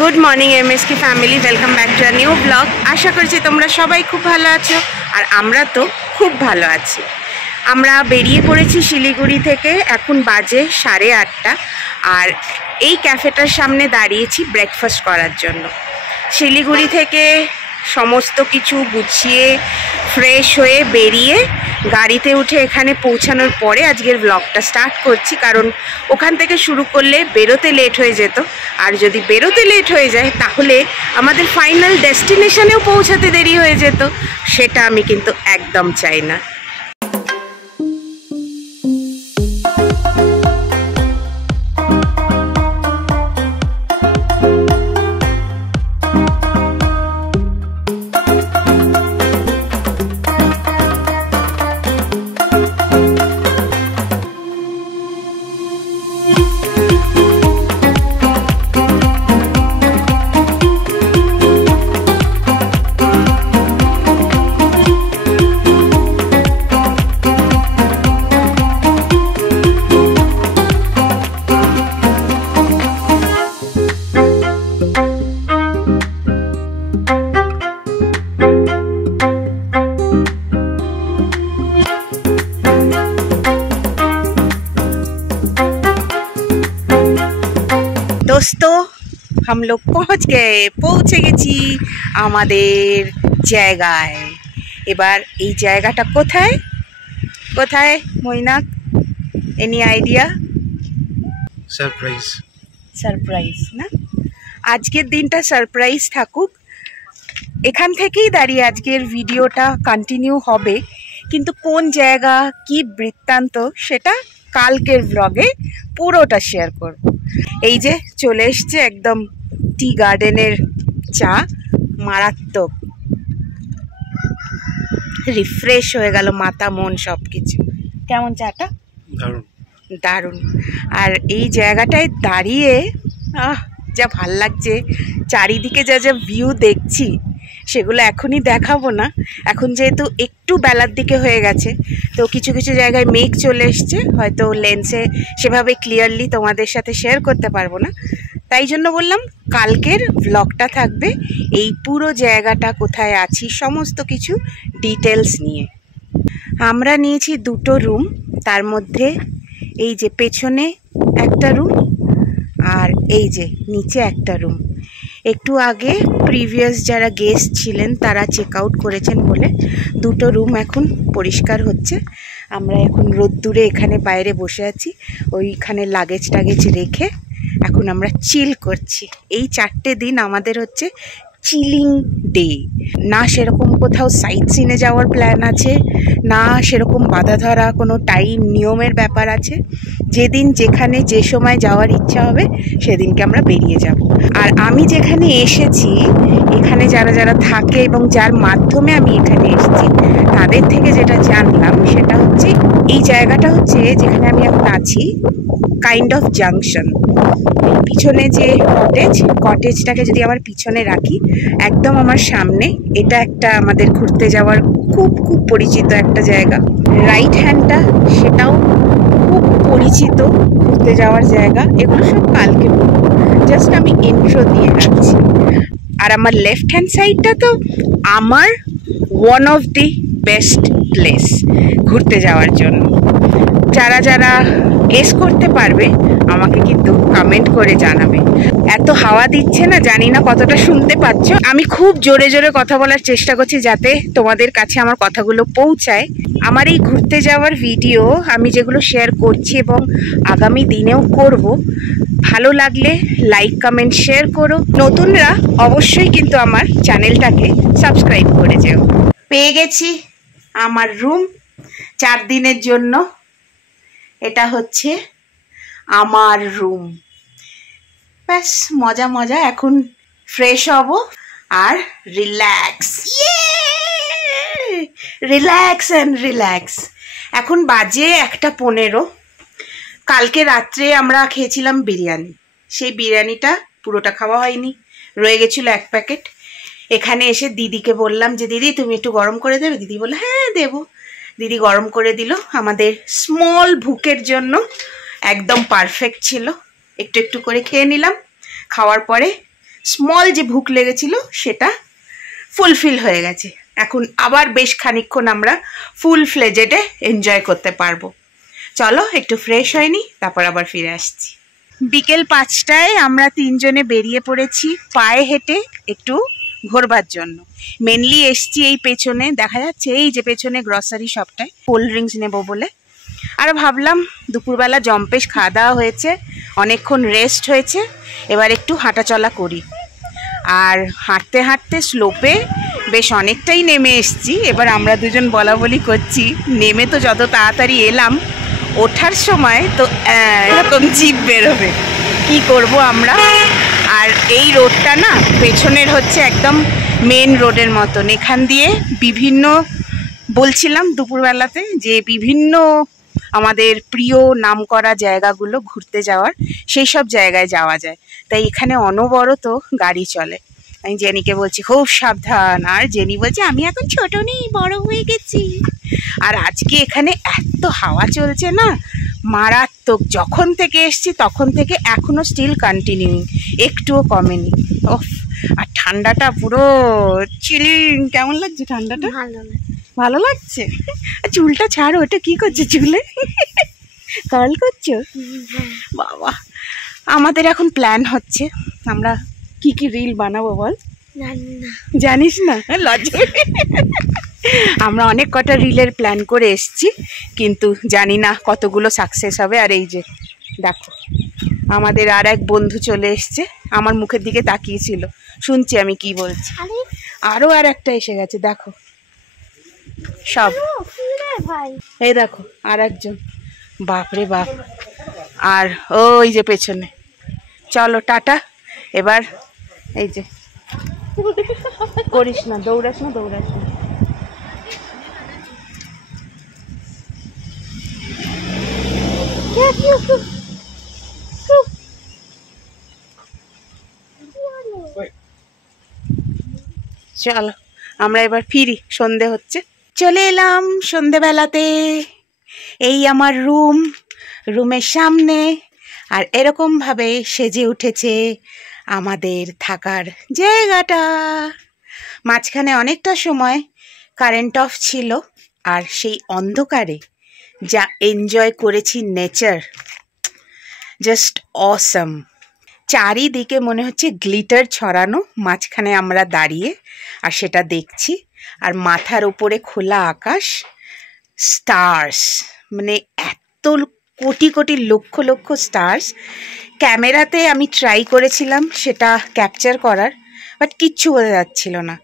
Good morning MSK family welcome back to a new blog. आशा करছি তোমরা সবাই খুব ভালো আছো আর আমরা তো খুব ভালো আছি। আমরা বেরিয়ে পড়েছি শিলিগুড়ি থেকে, এখন বাজে 8:30 আর এই ক্যাফেটার সামনে দাঁড়িয়েছি ব্রেকফাস্ট করার জন্য। শিলিগুড়ি থেকে সমস্ত কিছু গুছিয়ে ফ্রেশ হয়ে বেরিয়ে গাড়িতে উঠে এখানে পৌঁছানোর পরে আজকের ব্লগটা স্টার্ট করছি, কারণ ওখান থেকে শুরু করলে বেরোতে লেট হয়ে যেত, আর যদি বেরোতে লেট হয়ে যায় তাহলে আমাদের ফাইনাল ডেস্টিনেশনেও পৌঁছাতে দেরি হয়ে যেত। সেটা আমি কিন্তু একদম চাই না। दोस्तों हम लोग পৌঁছে গেছি আমাদের জায়গায়। এবার এই জায়গাটা কোথায় কোথায় মৈনাক, এনি আইডিয়া? সারপ্রাইজ না, আজকের দিনটা সারপ্রাইজ থাকুক। এখান থেকেই দাঁড়িয়ে আজকের ভিডিওটা কন্টিনিউ হবে, কিন্তু কোন জায়গা কি বৃত্তান্ত সেটা কালকের ব্লগে পুরোটা শেয়ার করব। এই যে চলে এসছে একদম টি গার্ডেনের চা, মারাত্মক, রিফ্রেশ হয়ে গেল মাথা মন সব কিছু। কেমন চাটা? দারুণ দারুণ। আর এই জায়গাটায় দাঁড়িয়ে যা ভাল লাগছে, চারিদিকে যা যা ভিউ দেখছি সেগুলো এখনই দেখাবো না। এখন যেহেতু একটু বেলার দিকে হয়ে গেছে, তো কিছু কিছু জায়গায় মেঘ চলে এসছে, হয়তো লেন্সে সেভাবে ক্লিয়ারলি তোমাদের সাথে শেয়ার করতে পারবো না। তাই জন্য বললাম কালকের ব্লগটা থাকবে এই পুরো জায়গাটা কোথায় আছি সমস্ত কিছু ডিটেলস নিয়ে। আমরা নিয়েছি 2টো রুম, তার মধ্যে এই যে পেছনে একটা রুম আর এই যে নিচে একটা রুম। একটু আগে প্রিভিয়াস যারা গেস্ট ছিলেন তারা চেক আউট করেছেন বলে 2টো রুম এখন পরিষ্কার হচ্ছে। আমরা এখন রোদ্দুরে এখানে বাইরে বসে আছি, ওইখানে লাগেজ টাগেজ রেখে এখন আমরা চিল করছি। এই 4টে দিন আমাদের হচ্ছে চিলিং ডে। না সেরকম কোথাও সাইট সিনে যাওয়ার প্ল্যান আছে, না সেরকম বাধা ধরা কোনো টাইম নিয়মের ব্যাপার আছে। যেদিন যেখানে যে সময় যাওয়ার ইচ্ছা হবে সেদিনকে আমরা বেরিয়ে যাব। আর আমি যেখানে এসেছি, এখানে যারা যারা থাকে এবং যার মাধ্যমে আমি এখানে এসেছি তাদের থেকে যেটা জানলাম সেটা হচ্ছে এই জায়গাটা হচ্ছে যেখানে আমি এখন আছি কাইন্ড অফ জাংশন। পিছনে যে কটেজটাকে যদি আমার পিছনে রাখি, একদম আমার সামনে এটা একটা আমাদের ঘুরতে যাওয়ার খুব খুব পরিচিত একটা জায়গা। রাইট হ্যান্ডটা সেটাও খুব পরিচিত ঘুরতে যাওয়ার জায়গা। এগুলো সব কালকে বলবো, জাস্ট আমি ইন্ট্রো দিয়ে রাখছি। আর আমার লেফট হ্যান্ড সাইডটা তো আমার one of the best place ঘুরতে যাওয়ার জন্য। যারা যারা গেস করতে পারবে আমাকে কিন্তু কমেন্ট করে জানাবে। এত হাওয়া দিচ্ছে না, জানি না কতটা শুনতে পাচ্ছ। আমি খুব জোরে জোরে কথা বলার চেষ্টা করছি যাতে তোমাদের কাছে আমার কথাগুলো পৌঁছায়। আমার এই ঘুরতে যাওয়ার ভিডিও আমি যেগুলো শেয়ার করছি এবং আগামী দিনেও করব, ভালো লাগলে লাইক কমেন্ট শেয়ার করো। নতুনরা অবশ্যই কিন্তু আমার চ্যানেলটাকে সাবস্ক্রাইব করে যেও। পেয়ে গেছি আমার রুম 4 দিনের জন্য। এটা হচ্ছে আমার রুম। ব্যাস মজা মজা, এখন ফ্রেশ হব আর রিল্যাক্স রিল্যাক্স অ্যান্ড রিল্যাক্স। এখন বাজে 1:15। কালকে রাত্রে আমরা খেয়েছিলাম বিরিয়ানি, সেই বিরিয়ানিটা পুরোটা খাওয়া হয়নি, রয়ে গেছিলো 1 প্যাকেট। এখানে এসে দিদিকে বললাম যে দিদি তুমি একটু গরম করে দেবে? দিদি বললো হ্যাঁ দেবো। দিদি গরম করে দিল আমাদের স্মল ভুকের জন্য, একদম পারফেক্ট ছিল। একটু একটু করে খেয়ে নিলাম। খাওয়ার পরে স্মল যে ভুক লেগেছিল সেটা ফুলফিল হয়ে গেছে। এখন আবার বেশ খানিকক্ষণ আমরা ফুল ফ্লেজেডে এনজয় করতে পারবো। চলো একটু ফ্রেশ হয়নি, তারপর আবার ফিরে আসছি। বিকেল 5টায় আমরা 3 জনে বেরিয়ে পড়েছি পায়ে হেঁটে একটু ঘোরবার জন্য। মেনলি এসছি এই পেছনে, দেখা যাচ্ছে এই যে পেছনে গ্রসারি শপটায় কোল্ড ড্রিঙ্কস নেবো বলে। আর ভাবলাম দুপুরবেলা জম্পেশ খাওয়া দাওয়া হয়েছে, অনেকক্ষণ রেস্ট হয়েছে, এবার একটু হাঁটাচলা করি। আর হাঁটতে হাঁটতে স্লোপে বেশ অনেকটাই নেমে এসছি। এবার আমরা দুজন বলা বলি করছি, নেমে তো যত তাড়াতাড়ি এলাম, ওঠার সময় তো এরকম জিভ বেরোবে, কি করব আমরা। আর এই রোডটা না পেছনের হচ্ছে একদম মেন রোডের মতন, এখান দিয়ে বিভিন্ন, বলছিলাম দুপুরবেলাতে যে বিভিন্ন আমাদের প্রিয় নামকরা জায়গাগুলো ঘুরতে যাওয়ার, সেই সব জায়গায় যাওয়া যায়। তাই এখানে অনবরত গাড়ি চলে। আমি জেনিকে বলছি খুব সাবধান, আর জেনি বলছে আমি এখন ছোট নেই, বড় হয়ে গেছি। আর আজকে এখানে এত হাওয়া চলছে না, মারাত্মক। যখন থেকে এসছি তখন থেকে এখনো স্টিল কন্টিনিউইং, একটুও কমেনি। ওফ, আর ঠান্ডাটা পুরো চিলিং। কেমন লাগছে ঠান্ডাটা? ভালো লাগছে। চুলটা ছাড়ো, ওটা কি করছো চুলে? কার্ল করছো? বাবা, আমাদের এখন প্ল্যান হচ্ছে আমরা কি কি রিল বানাবো বল? জানিস না? লজ্জা। আমরা অনেক কটা রিলের প্ল্যান করে এসছি, কিন্তু জানি না কতগুলো সাকসেস হবে। আর এই যে দেখো, আমাদের আর এক বন্ধু চলে এসছে, আমার মুখের দিকে তাকিয়েছিল, শুনছি আমি কি বলছি। আরো আর একটা এসে গেছে, দেখো সব। এই দেখো আর একজন, বাপরে বাপ। আর ওই যে পেছনে। চলো টাটা। এবার এই যে, করিস না, দৌড়াস না, দৌড়াস না। চলো আমরা এবার ফিরি, সন্ধে হচ্ছে। চলে এলাম সন্ধেবেলাতে। এই আমার রুম, রুমের সামনে আর এরকম ভাবে সেজে উঠেছে আমাদের থাকার জায়গাটা। মাঝখানে অনেকটা সময় কারেন্ট অফ ছিল, আর সেই অন্ধকারে যা এনজয় করেছি নেচার, জাস্ট অসাম। চারিদিকে মনে হচ্ছে গ্লিটার ছড়ানো, মাঝখানে আমরা দাঁড়িয়ে আর সেটা দেখছি। আর মাথার উপরে খোলা আকাশ, স্টার্স, মানে এত কোটি কোটি লক্ষ লক্ষ স্টার্স। ক্যামেরাতে আমি ট্রাই করেছিলাম সেটা ক্যাপচার করার, বাট কিচ্ছু বোঝা যাচ্ছিল না।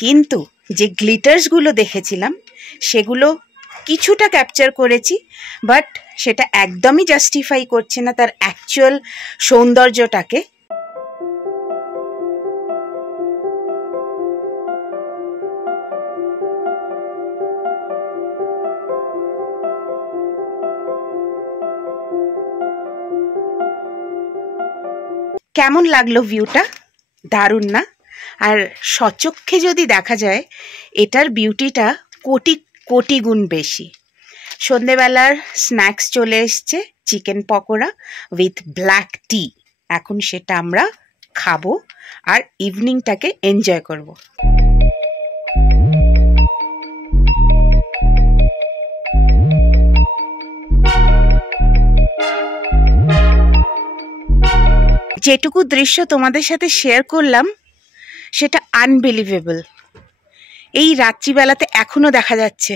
কিন্তু যে গ্লিটার্সগুলো দেখেছিলাম সেগুলো কিছুটা ক্যাপচার করেছি, বাট সেটা একদমই জাস্টিফাই করছে না তার অ্যাকচুয়াল সৌন্দর্যটাকে। কেমন লাগলো ভিউটা? দারুণ না? আর সচক্ষে যদি দেখা যায় এটার বিউটিটা কোটি কোটি গুণ বেশি। সন্ধেবেলার স্ন্যাক্স চলে এসছে, চিকেন পকোড়া উইথ ব্ল্যাক টি। এখন সেটা আমরা খাবো আর ইভিনিংটাকে এনজয় করব। যেটুকু দৃশ্য তোমাদের সাথে শেয়ার করলাম সেটা আনবিলিভেবল। এই রাত্রিবেলাতে এখনো দেখা যাচ্ছে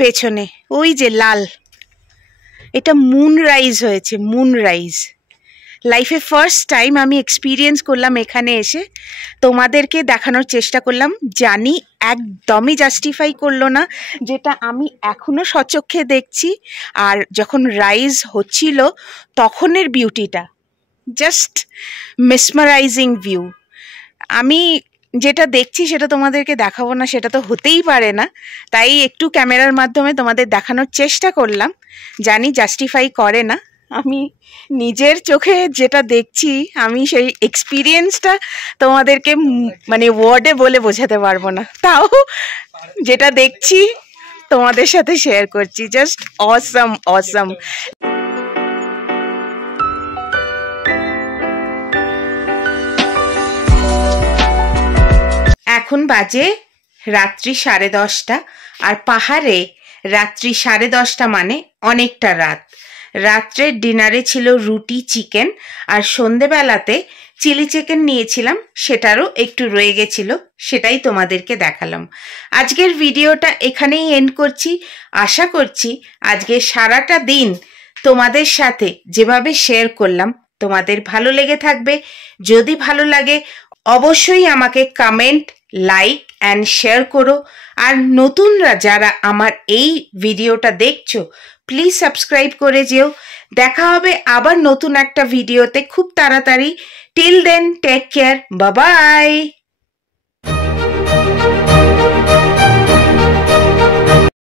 পেছনে ওই যে লাল, এটা মুন রাইজ হয়েছে, মুন রাইজ। লাইফে ফার্স্ট টাইম আমি এক্সপিরিয়েন্স করলাম এখানে এসে, তোমাদেরকে দেখানোর চেষ্টা করলাম। জানি একদমই জাস্টিফাই করলো না যেটা আমি এখনো সচক্ষে দেখছি। আর যখন রাইজ হচ্ছিল তখনের বিউটিটা জাস্ট মেসমারাইজিং ভিউ। আমি যেটা দেখছি সেটা তোমাদেরকে দেখাবো না, সেটা তো হতেই পারে না, তাই একটু ক্যামেরার মাধ্যমে তোমাদের দেখানোর চেষ্টা করলাম। জানি জাস্টিফাই করে না, আমি নিজের চোখে যেটা দেখছি আমি সেই এক্সপিরিয়েন্সটা তোমাদেরকে মানে ওয়ার্ডে বলে বোঝাতে পারবো না, তাও যেটা দেখছি তোমাদের সাথে শেয়ার করছি। Just awesome awesome. এখন বাজে রাত্রি 10:30, আর পাহাড়ে রাত্রি 10:30 মানে অনেকটা রাত। রাত্রের ডিনারে ছিল রুটি চিকেন, আর সন্ধেবেলাতে চিলি চিকেন নিয়েছিলাম, সেটারও একটু রয়ে গেছিল, সেটাই তোমাদেরকে দেখালাম। আজকের ভিডিওটা এখানেই এন্ড করছি। আশা করছি আজকে সারাটা দিন তোমাদের সাথে যেভাবে শেয়ার করলাম তোমাদের ভালো লেগে থাকবে। যদি ভালো লাগে অবশ্যই আমাকে কমেন্ট, লাইক অ্যান্ড শেয়ার করো। আর নতুনরা যারা আমার এই ভিডিওটা দেখছো প্লিজ সাবস্ক্রাইব করে যেও। দেখা হবে আবার নতুন একটা ভিডিওতে খুব তাড়াতাড়ি। Till then take care, bye by.